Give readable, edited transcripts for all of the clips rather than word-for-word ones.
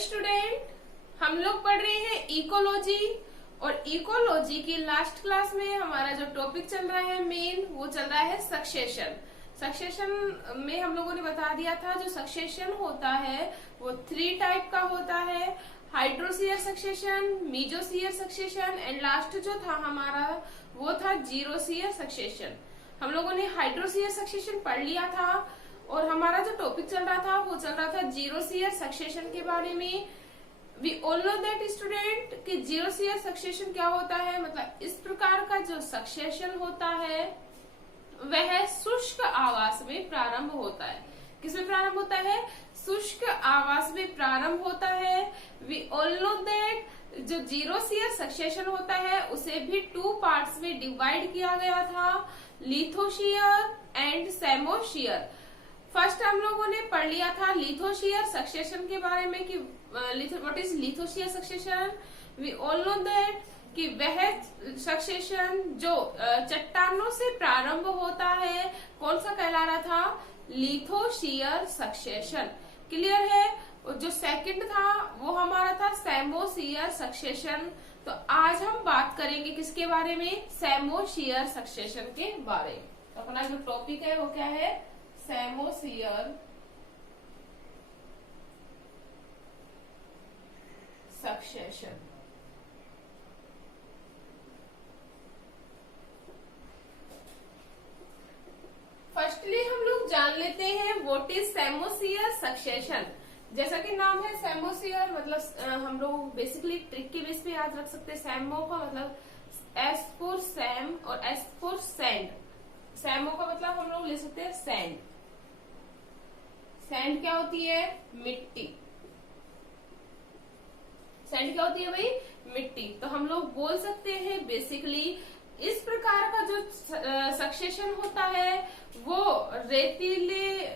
Student, हम लोग पढ़ रहे हैं इकोलॉजी। और इकोलॉजी की लास्ट क्लास में हमारा जो टॉपिक चल रहा है मेन, वो चल रहा है सक्सेशन। सक्सेशन में हम लोगों ने बता दिया था जो सक्सेशन होता है वो 3 टाइप का होता है, हाइड्रोसीयर सक्सेशन, मीजोसीयर सक्सेशन एंड लास्ट जो था हमारा वो था जीरोसीयर सक्सेशन। हम लोगों ने हाइड्रोसीयर सक्सेशन पढ़ लिया था और हमारा जो टॉपिक चल रहा था वो चल रहा था जीरोसीयर सक्सेशन के बारे में। We all know that student कि जीरोसीयर सक्सेशन क्या होता है, मतलब इस प्रकार का जो सक्सेशन होता है वह शुष्क आवास में प्रारंभ होता है। किसमें प्रारंभ होता है? शुष्क आवास में प्रारंभ होता है। वी ऑल नो दैट जो जीरोसीयर सक्सेशन होता है उसे भी 2 पार्ट्स में डिवाइड किया गया था, लिथोशियर एंड सेमोशियर। फर्स्ट हम लोगों ने पढ़ लिया था लिथोशियर सक्सेशन के बारे में कि what is lithosere succession. We all know that कि वह सक्सेशन जो चट्टानों से प्रारंभ होता है कौन सा कहला रहा था? लिथोशियर सक्सेशन। क्लियर है? और जो सेकंड था वो हमारा था सेमोशियर सक्सेशन। तो आज हम बात करेंगे किसके बारे में? सेमोशियर सक्सेशन के बारे में। तो अपना जो टॉपिक है वो क्या है? सेमोशियर सक्सेशन। फर्स्टली हम लोग जान लेते हैं व्हाट इज सेमोशियर सक्सेशन। जैसा कि नाम है सेमोशियर, मतलब हम लोग बेसिकली ट्रिक के बेस पे याद रख सकते हैं। सेमो का मतलब एस फॉर सैम और एस फॉर सैंड। सैमो का मतलब हम लोग ले सकते हैं सैंड। सैंड क्या होती है? मिट्टी। सैंड क्या होती है भाई? मिट्टी। तो हम लोग बोल सकते हैं बेसिकली इस प्रकार का जो सक्सेशन होता है वो रेतीले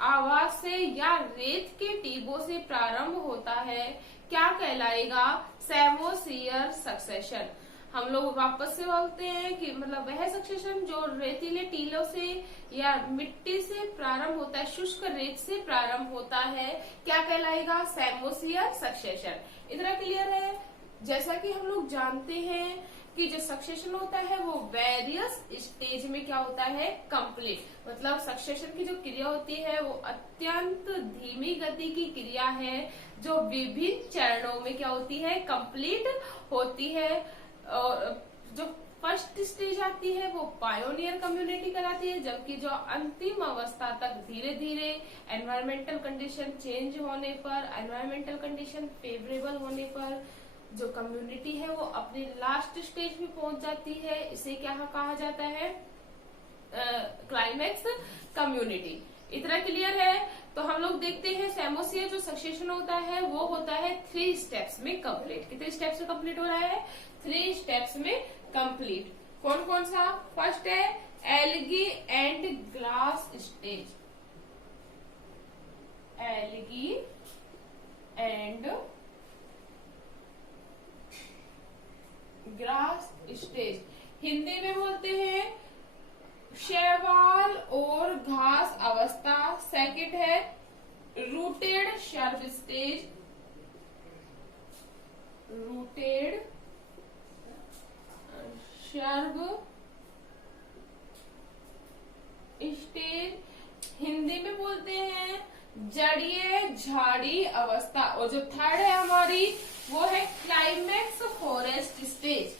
आवास से या रेत के टीबों से प्रारंभ होता है। क्या कहलाएगा? सेमोशियर सक्सेशन। हम लोग वापस से बोलते हैं कि मतलब वह सक्सेशन जो रेतीले टीलों से या मिट्टी से प्रारंभ होता है, शुष्क रेत से प्रारंभ होता है, क्या कहलाएगा? सेमोशियर सक्सेशन। इतना क्लियर है? जैसा कि हम लोग जानते हैं कि जो सक्सेशन होता है वो वेरियस स्टेज में क्या होता है? कंप्लीट। मतलब सक्सेशन की जो क्रिया होती है वो अत्यंत धीमी गति की क्रिया है जो विभिन्न चरणों में क्या होती है? कंप्लीट होती है। और जो फर्स्ट स्टेज आती है वो पायोनियर कम्युनिटी कहलाती है, जबकि जो अंतिम अवस्था तक धीरे धीरे एनवायरमेंटल कंडीशन चेंज होने पर, एनवायरमेंटल कंडीशन फेवरेबल होने पर जो कम्युनिटी है वो अपने लास्ट स्टेज में पहुंच जाती है। इसे क्या कहा जाता है? Climax community. इतना क्लियर है? तो हम लोग देखते हैं सेमोशियर जो सक्सेशन होता है वो होता है 3 स्टेप्स में कंप्लीट। कितने स्टेप्स में कंप्लीट हो रहा है? 3 स्टेप्स में कंप्लीट। कौन कौन सा? फर्स्ट है algae and glass stage. Algae and grass stage. Hindi में बोलते हैं शैवाल और घास अवस्था। सेकंड है rooted shrub stage. Rooted shrub stage Hindi में बोलते हैं जड़ीय झाड़ी अवस्था। और जो थर्ड है हमारी वो है climax forest stage.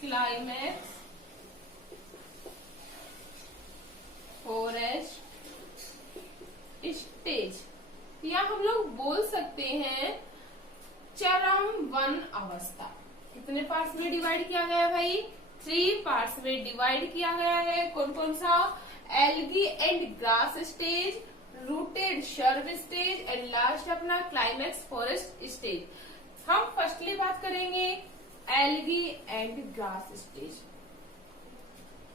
Climax forest stage, या हम लोग बोल सकते हैं चरम वन अवस्था। कितने पार्ट्स में डिवाइड किया गया है भाई? 3 पार्ट्स में डिवाइड किया गया है। कौन कौन सा? Algae and grass stage, rooted shrub stage and last अपना क्लाइमेक्स फॉरेस्ट स्टेज। हम फर्स्टली बात करेंगे एल्गी एंड ग्रास स्टेज।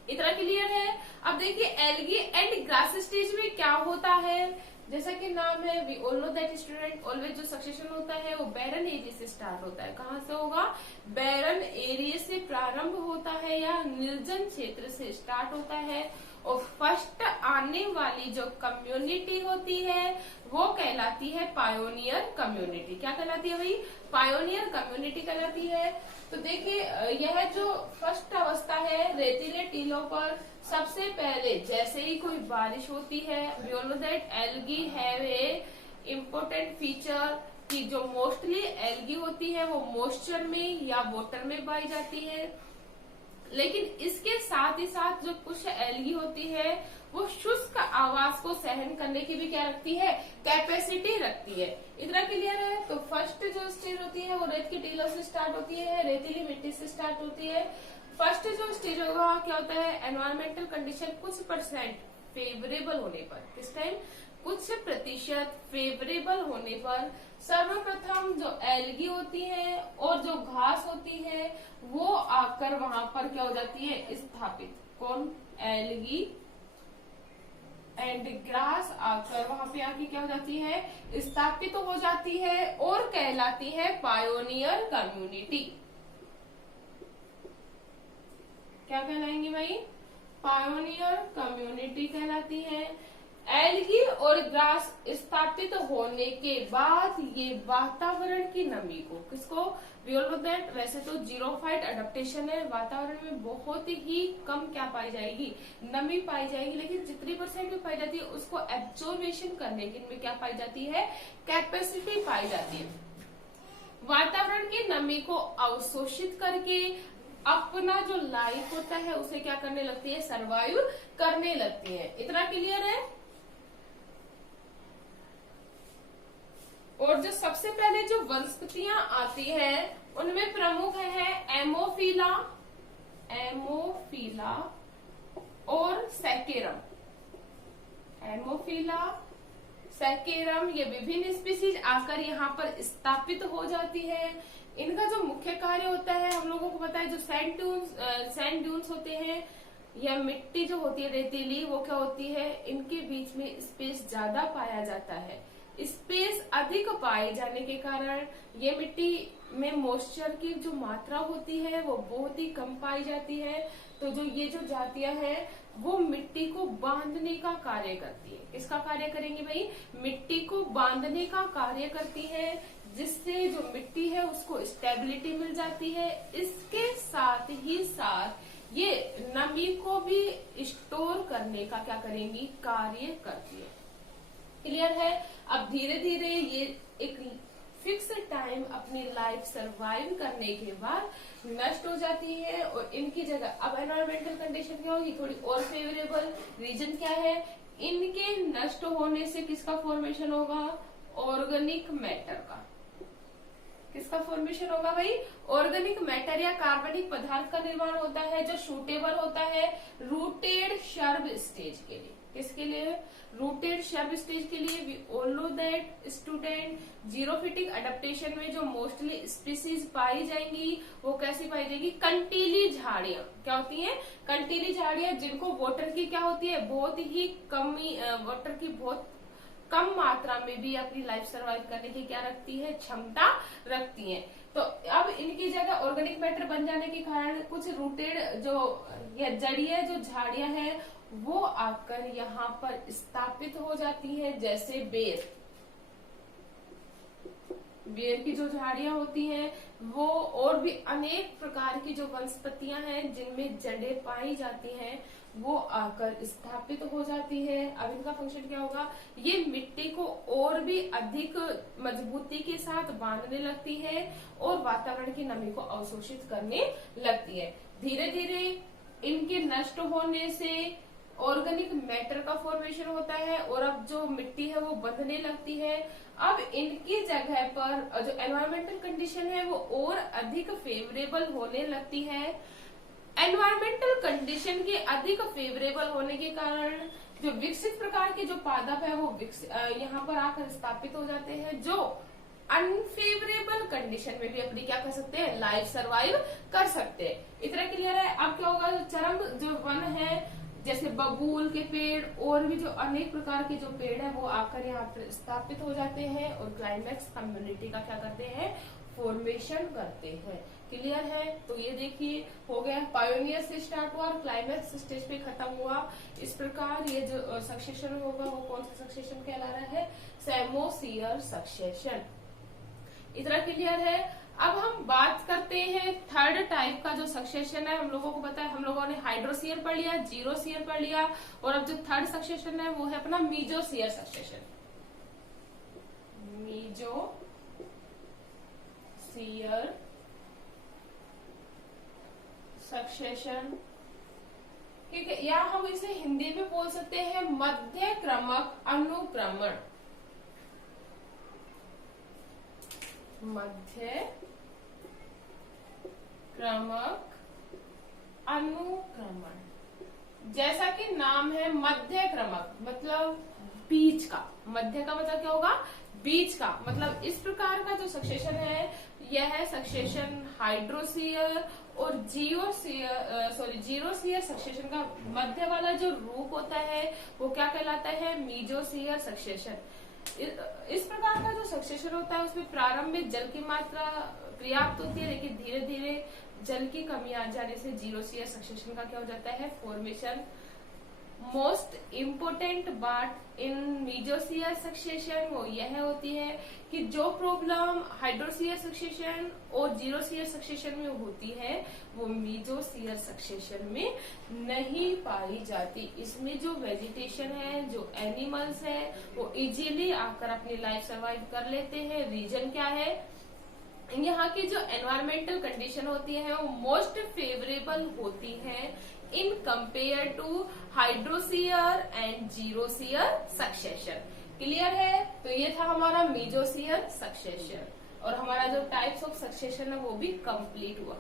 इतना क्लियर है? अब देखिए एल्गी एंड ग्रास स्टेज में क्या होता है। जैसा कि नाम है we all know that student always जो सक्सेशन होता है वो बैरन एरिया से स्टार्ट होता है। कहाँ से होगा? बैरन एरिया से प्रारंभ होता है या निर्जन क्षेत्र से स्टार्ट होता है और फर्स्ट आने वाली जो कम्युनिटी होती है वो कहलाती है पायोनियर कम्युनिटी। क्या कहलाती है भाई? पायोनियर कम्युनिटी कहलाती है। तो देखिए यह जो फर्स्ट अवस्था है रेतीले टीलों पर सबसे पहले जैसे ही कोई बारिश होती है, we all know that algae have a important feature कि जो मोस्टली एल्गी होती है वो मॉइस्चर में या वाटर में पाई जाती है, लेकिन इसके साथ ही साथ जो कुछ एल्गी होती है वो शुष्क आवास को सहन करने की भी क्या रखती है? कैपेसिटी रखती है। इतना क्लियर है? तो फर्स्ट जो स्टेज होती है वो रेत की टीलों से स्टार्ट होती है, रेतीली मिट्टी से स्टार्ट होती है। फर्स्ट जो स्टेज होगा क्या होता है? एनवायरमेंटल कंडीशन कुछ परसेंट फेवरेबल होने पर, किस टाइम? कुछ प्रतिशत फेवरेबल होने पर सर्वप्रथम जो एल्गी होती है और जो घास होती है वो आकर वहां पर क्या हो जाती है? स्थापित। कौन? एल्गी एंड ग्रास आकर वहां पे आके क्या हो जाती है? स्थापित हो जाती है और कहलाती है पायोनियर कम्युनिटी। क्या कहलाएंगी भाई? पायोनियर कम्युनिटी कहलाती है। एल्गी और ग्रास स्थापित होने के बाद ये वातावरण की नमी को, किसको? वी ऑल नो दैट वैसे तो जीरोफाइट अडेप्टेशन है, वातावरण में बहुत ही कम क्या पाई जाएगी? नमी पाई जाएगी, लेकिन जितनी परसेंट भी पाई जाती है उसको एब्जॉर्बेशन करने की इनमें क्या पाई जाती है? कैपेसिटी पाई जाती है। वातावरण की नमी को अवशोषित करके अपना जो लाइफ होता है उसे क्या करने लगती है? सर्वाइव करने लगती है। इतना क्लियर है? और जो सबसे पहले जो वनस्पतियां आती हैं उनमें प्रमुख है एमोफिला, एमोफिला और सैकेरम। एमोफिला, सैकेरम ये विभिन्न स्पीसीज आकर यहाँ पर स्थापित हो जाती है। इनका जो मुख्य कार्य होता है हम लोगों को पता है, जो सैंड ड्यून्स होते हैं या मिट्टी जो होती है रेतीली, वो क्या होती है? इनके बीच में स्पेस ज्यादा पाया जाता है। स्पेस अधिक पाए जाने के कारण ये मिट्टी में मॉइस्चर की जो मात्रा होती है वो बहुत ही कम पाई जाती है। तो जो ये जो जातियां हैं वो मिट्टी को बांधने का कार्य करती है। किसका कार्य करेंगी भाई? मिट्टी को बांधने का कार्य करती है, जिससे जो मिट्टी है उसको स्टेबिलिटी मिल जाती है। इसके साथ ही साथ ये नमी को भी स्टोर करने का क्या करेंगी? कार्य करती है। क्लियर है? अब धीरे धीरे ये एक फिक्स टाइम अपनी लाइफ सरवाइव करने के बाद नष्ट हो जाती है और इनकी जगह अब एनवायरमेंटल कंडीशन क्या होगी? थोड़ी और फेवरेबल। रीजन क्या है? इनके नष्ट होने से किसका फॉर्मेशन होगा? ऑर्गेनिक मैटर का। किसका फॉर्मेशन होगा भाई? ऑर्गेनिक मैटर या कार्बनिक पदार्थ का निर्माण होता है जो सूटेबल होता है रूटेड शर्ब स्टेज के लिए। किसके लिए? रूटेड शर्ब स्टेज के लिए। We all know that student, xerophytic adaptation में जो मोस्टली स्पीसीज पाई जाएंगी वो कैसी पाई जाएगी? कंटीली झाड़ियां। क्या होती हैं? कंटीली झाड़ियां, जिनको वाटर की क्या होती है? बहुत ही कमी, वाटर की बहुत कम मात्रा में भी अपनी लाइफ सर्वाइव करने की क्या रखती है? क्षमता रखती है। तो अब इनकी जगह ऑर्गेनिक मैटर बन जाने के कारण कुछ रूटेड जो या जड़िए जो झाड़ियां हैं वो आकर यहाँ पर स्थापित हो जाती है, जैसे बेर। बेर की जो झाड़ियां होती हैं वो और भी अनेक प्रकार की जो वनस्पतियां हैं जिनमें जड़ें पाई जाती हैं वो आकर स्थापित हो जाती है। अब इनका फंक्शन क्या होगा? ये मिट्टी को और भी अधिक मजबूती के साथ बांधने लगती है और वातावरण की नमी को अवशोषित करने लगती है। धीरे धीरे इनके नष्ट होने से ऑर्गेनिक मैटर का फॉर्मेशन होता है और अब जो मिट्टी है वो बंधने लगती है। अब इनकी जगह पर जो एनवायरमेंटल कंडीशन है वो और अधिक फेवरेबल होने लगती है। एनवायरमेंटल कंडीशन के अधिक फेवरेबल होने के कारण जो विकसित प्रकार के जो पादप है वो यहाँ पर आकर स्थापित हो जाते हैं, जो अनफेवरेबल कंडीशन में भी अपनी क्या कर सकते हैं? लाइफ सरवाइव कर सकते हैं। इतना क्लियर है? अब क्या होगा? चरम जो वन है जैसे बबूल के पेड़ और भी जो अनेक प्रकार के जो पेड़ है वो आकर यहाँ पर स्थापित हो जाते हैं और क्लाइमैक्स कम्युनिटी का क्या करते हैं? फॉर्मेशन करते हैं। क्लियर है? तो ये देखिए हो गया, पायोनियर से स्टार्ट हुआ और क्लाइमेक्स स्टेज पे खत्म हुआ। इस प्रकार ये जो सक्सेशन होगा वो कौन सा सक्सेशन कहला रहा है? सेमोसियर सक्सेशन। इतना क्लियर है? अब हम बात करते हैं थर्ड टाइप का जो सक्सेशन है। हम लोगों को पता है, हम लोगों ने हाइड्रोसियर पढ़ लिया, जीरोसियर पढ़ लिया, और अब जो थर्ड सक्सेशन है वो है अपना मीजोसियर सक्सेशन। मीजोसियर सक्सेशन, ठीक है, या हम इसे हिंदी में बोल सकते हैं मध्य क्रमक अनुक्रमण। मध्य क्रमक अनुक्रमण, जैसा कि नाम है मध्य क्रमक मतलब बीच का। मध्य का मतलब क्या होगा? बीच का। मतलब इस प्रकार का जो सक्सेशन है यह है सक्सेशन हाइड्रोसियर और जीरोसियर सक्सेशन का मध्य वाला जो रूप होता है वो क्या कहलाता है? मीजोसियर सक्सेशन। इस प्रकार का जो सक्सेशन होता है उसमें प्रारंभ में जल की मात्रा पर्याप्त होती है, लेकिन धीरे धीरे जल की कमी आ जाने से जीरोसियर सक्सेशन का क्या हो जाता है? फॉर्मेशन। मोस्ट इम्पोर्टेंट बात इन मीजोसियर सक्सेशन वो यह होती है कि जो प्रॉब्लम हाइड्रोसियर सक्सेशन और जीरोसियर सक्सेशन में होती है वो मीजोसियर सक्सेशन में नहीं पाई जाती। इसमें जो वेजिटेशन है, जो एनिमल्स है, वो इजीली आकर अपनी लाइफ सर्वाइव कर लेते हैं। रीजन क्या है? यहाँ की जो एनवायरमेंटल कंडीशन होती है वो मोस्ट फेवरेबल होती है in compare to hydrosere and xerosere succession. Clear है? तो ये था हमारा मीजोसियर सक्सेशन और हमारा जो टाइप्स ऑफ सक्सेशन है वो भी कंप्लीट हुआ।